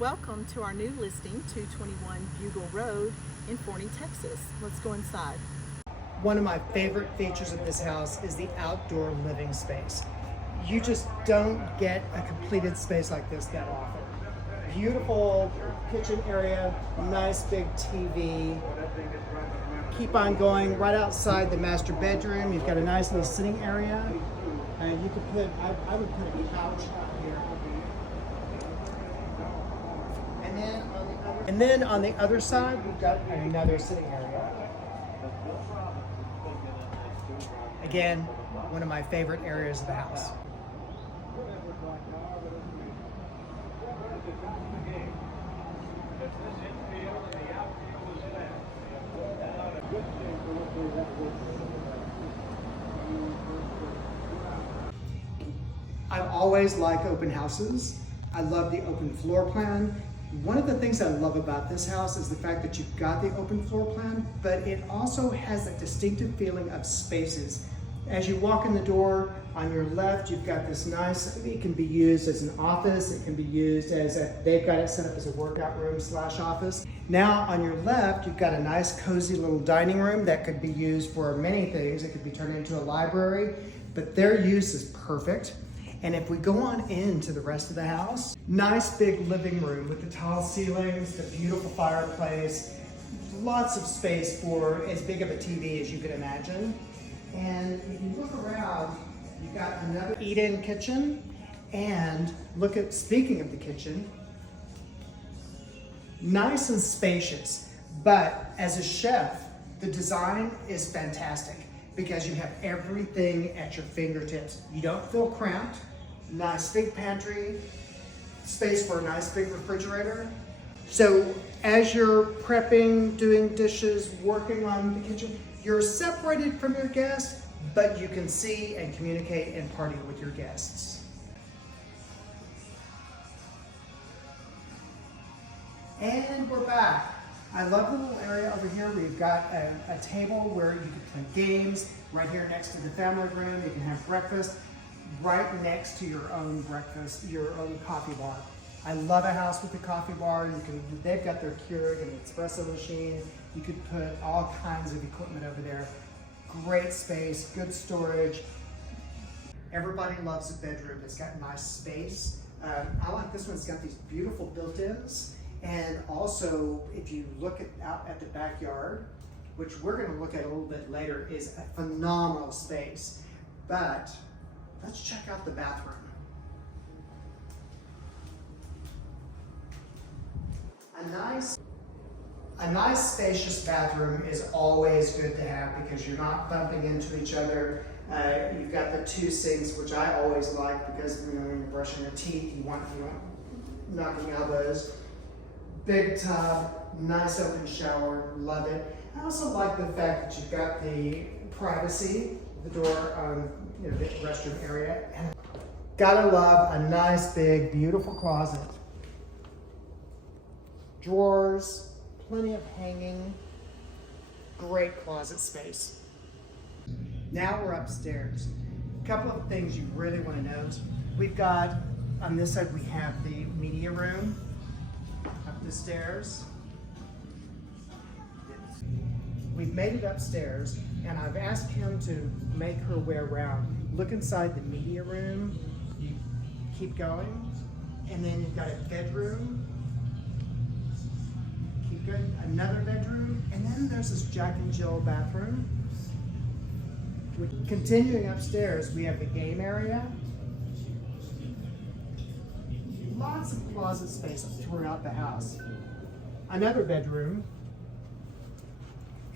Welcome to our new listing, 221 Bugle Road in Forney, Texas. Let's go inside. One of my favorite features of this house is the outdoor living space. You just don't get a completed space like this that often. Beautiful kitchen area, nice big TV. Keep on going right outside the master bedroom. You've got a nice little sitting area. And you could put, I would put a couch out here. And then on the other side, we've got another sitting area. Again, one of my favorite areas of the house. I've always liked open houses. I love the open floor plan. One of the things I love about this house is the fact that you've got the open floor plan, but it also has a distinctive feeling of spaces. As you walk in the door, on your left, you've got this nice, it can be used as an office, it can be used as they've got it set up as a workout room / office. Now on your left, you've got a nice cozy little dining room that could be used for many things. It could be turned into a library, but their use is perfect. And if we go on into the rest of the house, nice big living room with the tall ceilings, the beautiful fireplace, lots of space for as big of a TV as you could imagine. And if you look around, you've got another eat-in kitchen, and look at, speaking of the kitchen, nice and spacious, but as a chef, the design is fantastic because you have everything at your fingertips. You don't feel cramped. Nice big pantry, space for a nice big refrigerator. So as you're prepping, doing dishes, working on the kitchen, you're separated from your guests, but you can see and communicate and party with your guests. And we're back. I love the little area over here. We've got a table where you can play games. Right here next to the family room, you can have breakfast. Right next to your own breakfast, your own coffee bar. I love a house with a coffee bar. They've got their Keurig and espresso machine. You could put all kinds of equipment over there. Great space, good storage. Everybody loves a bedroom that's got nice space. I like this one. It's got these beautiful built-ins. And also, if you look out at the backyard, which we're going to look at a little bit later, is a phenomenal space. But let's check out the bathroom. A nice spacious bathroom is always good to have because you're not bumping into each other. You've got the two sinks, which I always like because when you're brushing your teeth, you want knocking elbows. Big tub, nice open shower, love it. I also like the fact that you've got the privacy, the door, the restroom area. And gotta love a nice big beautiful closet. Drawers, plenty of hanging, great closet space. Now we're upstairs. A couple of things you really want to note. We've got, on this side we have the media room, up the stairs. We've made it upstairs, and I've asked him to make her way around. Look inside the media room, you keep going, and then you've got a bedroom. Keep going, another bedroom, and then there's this Jack and Jill bathroom. Continuing upstairs, we have the game area. Lots of closet space throughout the house. Another bedroom,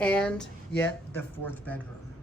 and yet the fourth bedroom.